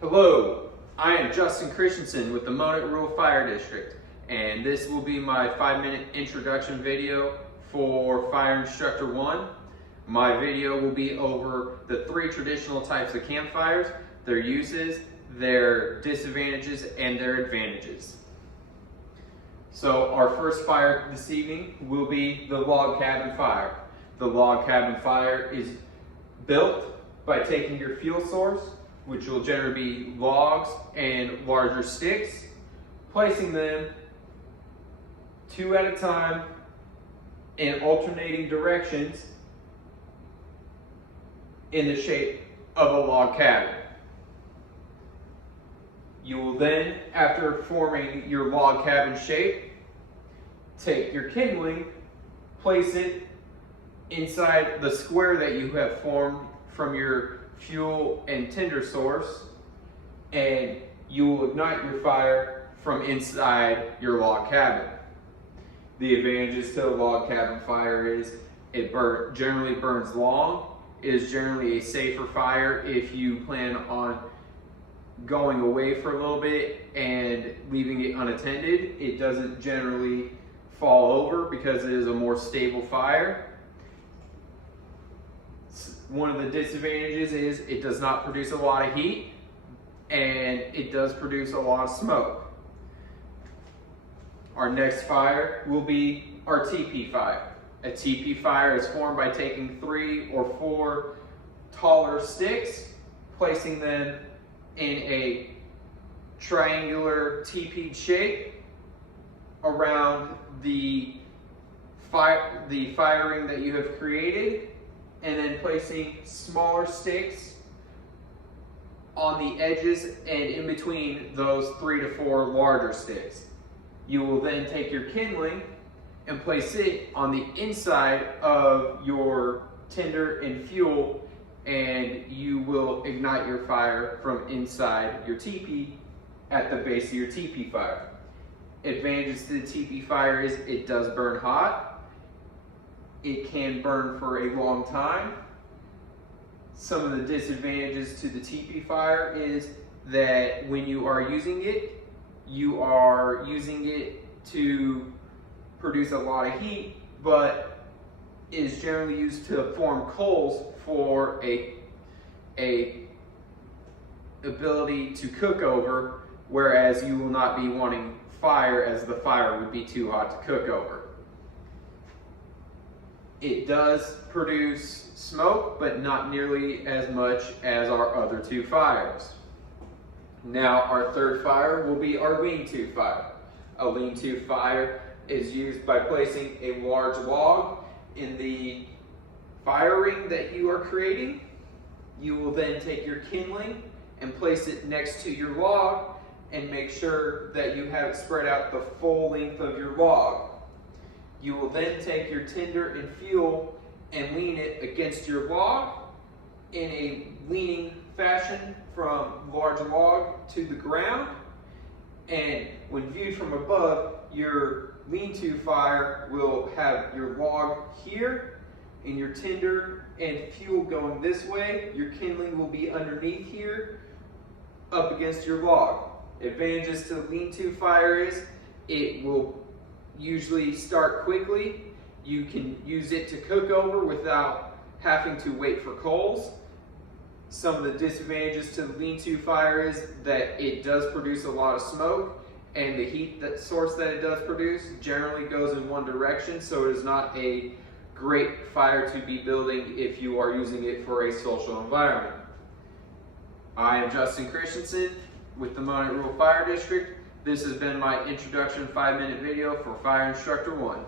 Hello, I am Justin Christensen with the Monett Rural Fire District, and this will be my 5-minute introduction video for Fire Instructor 1. My video will be over the 3 traditional types of campfires, their uses, their disadvantages, and their advantages. So our first fire this evening will be the log cabin fire. The log cabin fire is built by taking your fuel source, which will generally be logs and larger sticks, placing them 2 at a time in alternating directions in the shape of a log cabin. You will then, after forming your log cabin shape, take your kindling, place it inside the square that you have formed from your fuel and tinder source, and you will ignite your fire from inside your log cabin. The advantages to a log cabin fire is it generally burns long. It is generally a safer fire if you plan on going away for a little bit and leaving it unattended. It doesn't generally fall over because it is a more stable fire. One of the disadvantages is it does not produce a lot of heat, and it does produce a lot of smoke. Our next fire will be our TP fire. A TP fire is formed by taking 3 or 4 taller sticks, placing them in a triangular TP shape around the firing that you have created, and then placing smaller sticks on the edges and in between those 3 to 4 larger sticks. You will then take your kindling and place it on the inside of your tinder and fuel, and you will ignite your fire from inside your teepee at the base of your teepee fire. Advantages to the teepee fire is it does burn hot. It can burn for a long time. Some of the disadvantages to the teepee fire is that when you are using it, you are using it to produce a lot of heat, but is generally used to form coals for a ability to cook over, whereas you will not be wanting fire, as the fire would be too hot to cook over. It does produce smoke, but not nearly as much as our other 2 fires. Now our third fire will be our lean-to fire. A lean-to fire is used by placing a large log in the fire ring that you are creating. You will then take your kindling and place it next to your log and make sure that you have it spread out the full length of your log. You will then take your tinder and fuel and lean it against your log in a leaning fashion from large log to the ground. And when viewed from above, your lean-to fire will have your log here and your tinder and fuel going this way. Your kindling will be underneath here up against your log. Advantages to the lean-to fire is it will usually start quickly. You can use it to cook over without having to wait for coals. Some of the disadvantages to the lean-to fire is that it does produce a lot of smoke, and the heat source that it does produce generally goes in one direction, so it is not a great fire to be building if you are using it for a social environment. I am Justin Christensen with the Monett Rural Fire District. This has been my introduction 5-minute video for Fire Instructor 1.